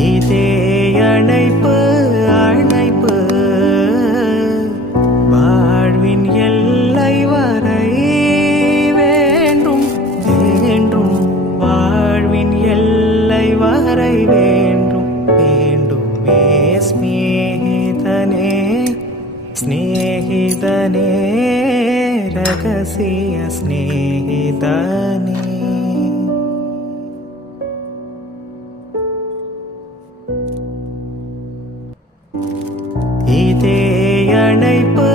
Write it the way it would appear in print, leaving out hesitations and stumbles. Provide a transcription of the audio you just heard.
இதே அழைப்பு அழைப்பு வாழ்வின் எல்லை வரை வேண்டும் வேண்டும் வாழ்வின் எல்லை வரை வேண்டும் வேண்டுமே ஸ்நேகிதனே ஸ்நேகிதனே ரகசிய ஸ்நேகிதனே இதே அழைப்பு